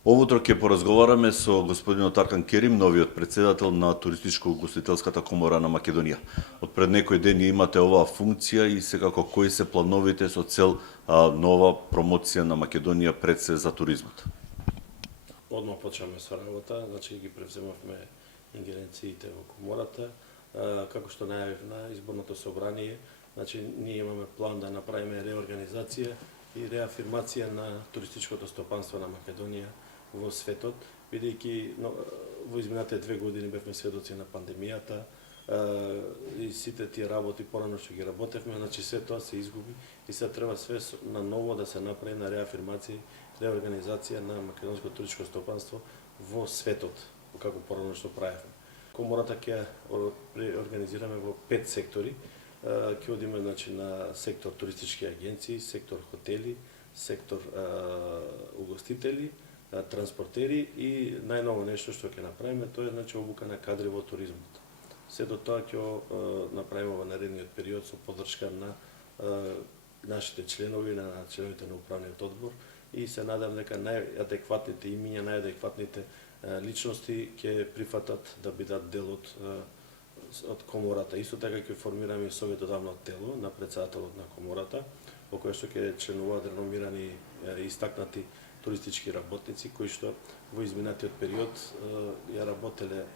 Овутро ќе поразговараме со господинот Аркан Керим, новиот председател на Туристичко-угостителската комора на Македонија. Од пред некој ден имате оваа функција и секако кои се плановите со цел нова промоција на Македонија пред се за туризмот? Одма почнеме со работа, значи ги превземавме ингеренциите во комората. Како што најавив на изборното собрание, значи ние имаме план да направиме реорганизација и реафирмација на туристичкото стопанство на Македонија во светот, бидејќи во изминатите 2 години бевме сведоци на пандемијата и сите тие работи порано што ги работевме, значи се тоа се изгуби и се треба све на ново да се направи на реафирмација и реорганизација на македонското туристичко стопанство во светот, како порано што правевме. Комората ќе организираме во 5 сектори. Ќе одиме значи на сектор туристички агенции, сектор хотели, сектор угостители, транспортери и најново нешто што ќе направиме, тоа е значи обука на кадри во туризмот. Сето тоа ќе направиме во наредниот период со поддршка на нашите членови, на членовите на управниот одбор и се надам дека најадекватните имиња, најадекватните личности ќе прифатат да бидат дел од комората. Исто така ќе формираме и советодавно тело на председателот на комората, во кој што ќе членуваат реномирани и истакнати туристички работници кои што во изминатиот период ја работеле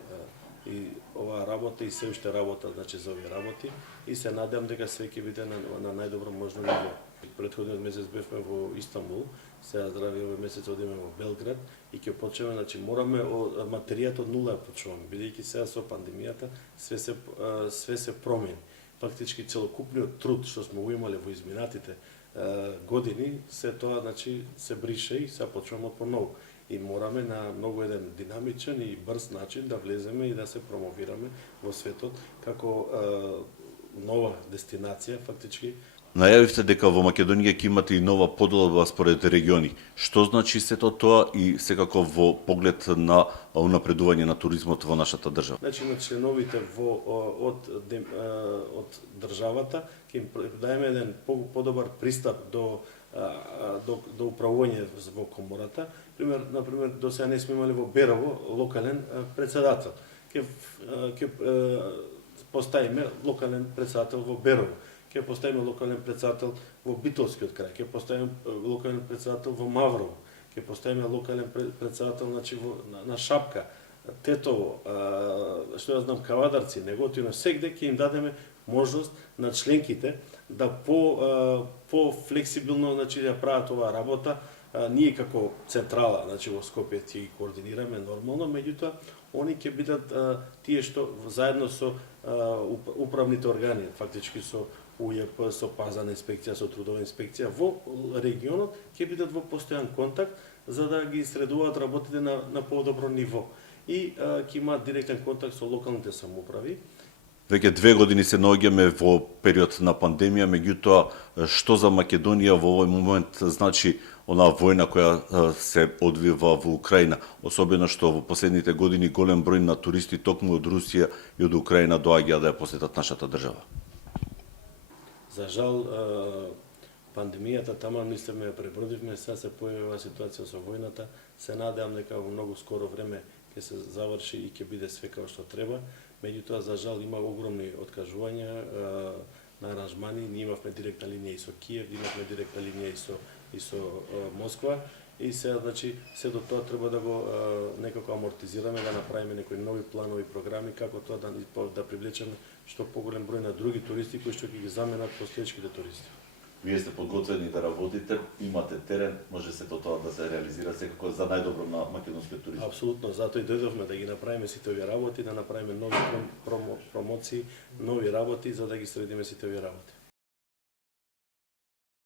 и оваа работа и се уште работа значи за овие работи и се надевам дека све ќе биде на најдобро можно ниво. Претходниот месец бевме во Истанбул, сега здрави овој месец одиме во Белград и ќе почнеме, значи мораме материјата од нула ја почнуваме, бидејќи сега со пандемијата све се промени. Фактички целокупниот труд што сме го имале во изминатите години, се тоа значи се брише и сега почнуваме од поново. И мораме на многу еден динамичен и брз начин да влеземе и да се промовираме во светот како нова дестинација фактички. Најавивте дека во Македонија ќе имате и нова поделба според региони. Што значи сето тоа и секако во поглед на унапредување на туризмот во нашата држава? Значи на членовите од државата ќе им даеме еден подобар пристап до управување во комората. Например, до сега не сме имали во Берово локален председател. Ќе поставиме локален председател во Берово. Ќе поставиме локален председател во Битолскиот крај, ќе поставиме локален председател во Маврово, ќе поставиме локален председател значи на Шапка, Тетово, што ја знам, Кавадарци, Неготино, сегде ќе им дадеме можност на членките да по флексибилно значи да прават оваа работа. Ние како централа, значи во Скопје ќе ги координираме нормално, меѓутоа они ќе бидат тие што заедно со управните органи, фактички со УЈП, со пазарна инспекција, со трудова инспекција во регионот ќе бидат во постојан контакт за да ги средуваат работите на подобро ниво и ќе имаат директен контакт со локалните самоуправи. Веќе 2 години се наоѓаме во период на пандемија, меѓутоа што за Македонија во овој момент значи онаа војна која се одвива во Украина, особено што во последните години голем број на туристи токму од Русија и од Украина доаѓаат да ја посетат нашата држава. За жал, пандемијата таман мислиме ја пребродивме, сега се појавила ситуација со војната. Се надевам дека во многу скоро време ќе се заврши и ќе биде све како што треба. Меѓутоа, за жал, има огромни откажувања на аранжмани. Ние имавме директна линија и со Киев, имавме директна линија и со Москва. И сега, значи, се до тоа треба да го некако амортизираме, да направиме некои нови планови програми, како тоа да привлечеме што поголем број на други туристи кои што ќе ги заменат постоечките туристи. Вие сте подготвени да работите, имате терен, може сето тоа да се реализира секако за најдобро на македонскиот туризм. Апсолутно, затоа и дојдовме да ги направиме сите овие работи, да направиме нови промоции, нови работи за да ги средиме сите овие работи.